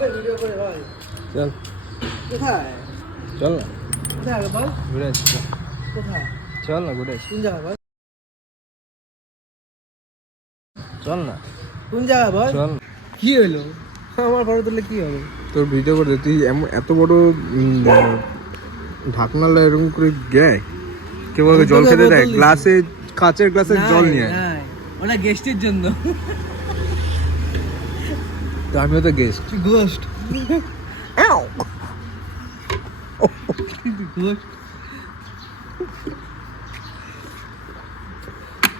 চল কোথায়? চল না কোথায় আগে বল? ঘুরে আসি চল। কোথায়? চল না ঘুরে আসি কোন জায়গা বল? চল না কোন জায়গা বল? চল। কি হলো? আমার ফটো তুললে কি হবে? তোর ভিডিও করে তুই এত বড় ঢাকনালা এরকম করে গায় কেউ আগে জল খেতে দেয় গ্লাসে কাচের গ্লাসে জল নিয়ে আয়। নাই, ওটা গেস্টের জন্য। তো আমিও তো গেস্ট গোস্ট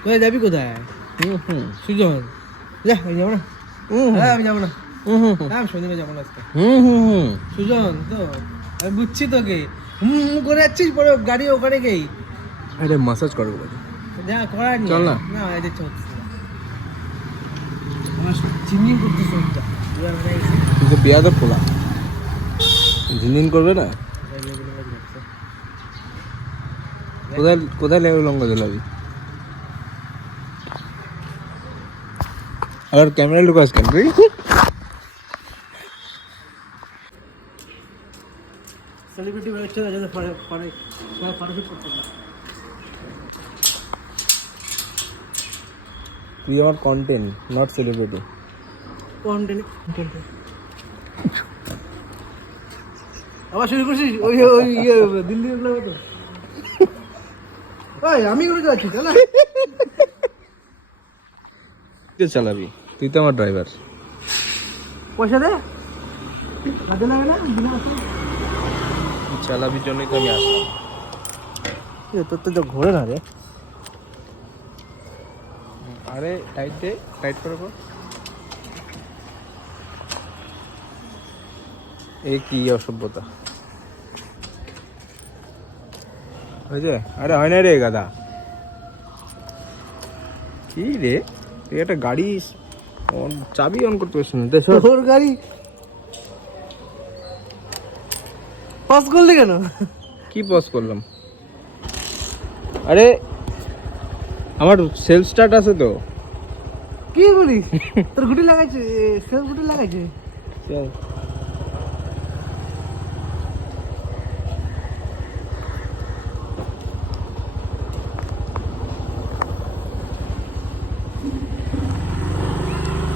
কোথায় যাবি? কোথায় সুজন? যা আমি যাবো না। হ্যাঁ আমি যাবো না। হ্যাঁ আমি শনিবার যাবো না আজকে। সুজন তো আমি বুঝছি তোকে করে যাচ্ছিস পরে গাড়ি ওখানে গেই। আরে মাসাজ করবো বলে যা করার নেই। চল না। না এটা ইচ্ছা হচ্ছে না। আমার চিমিং করতে শরীরটা এবার হয়ে গেছে। কিন্তু বিয়া তো খোলা ঝিনঝিন করবে না। কোথায় কোথায় লেগে লঙ্কা জ্বলাবি? আর ক্যামেরা লুকাস কেন তুই? সেলিব্রিটি বেরোচ্ছে না যাতে পরে পরে ফটোশুট করতে না। তুই আমার কন্টেন্ট নট সেলিব্রিটি। কন্টেন্ট আবার শুরু করছিস ওই ওই ইয়ে দিল্লি তো ওই আমি করে যাচ্ছি চল তুই চালাবি, তুই তো আমার ড্রাইভার। পয়সা দে কাজে লাগে না বিনা আসলে তুই চালাবির জন্যই তো আমি আসলাম। তোর তো যা ঘোরে না রে। আরে টাইট দে, টাইট করে পর। এ কি অসভ্যতা হয়েছে? আরে হয় না রে গাদা। কি রে তুই একটা গাড়ি চাবি অন করতে পারছিস না? তোর গাড়ি পাস করলি কেন? কি পজ করলাম? আরে আমার সেলফ স্টার্ট আছে তো। কি বলিস? তোর গুটি লাগাইছে, সেলফ গুটি লাগাইছে। চল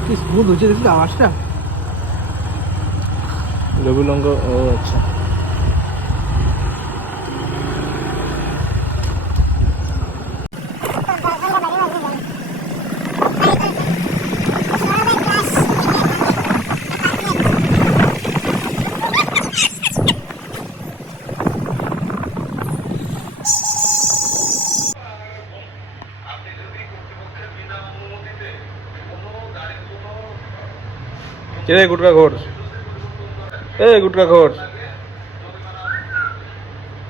কি স্মুথ হচ্ছে দেখছিস আওয়াজটা? লেবু লঙ্কা। ও আচ্ছা কে গুটকা ঘোর? এ গুটকা ঘোর,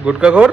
গুটকা ঘোর।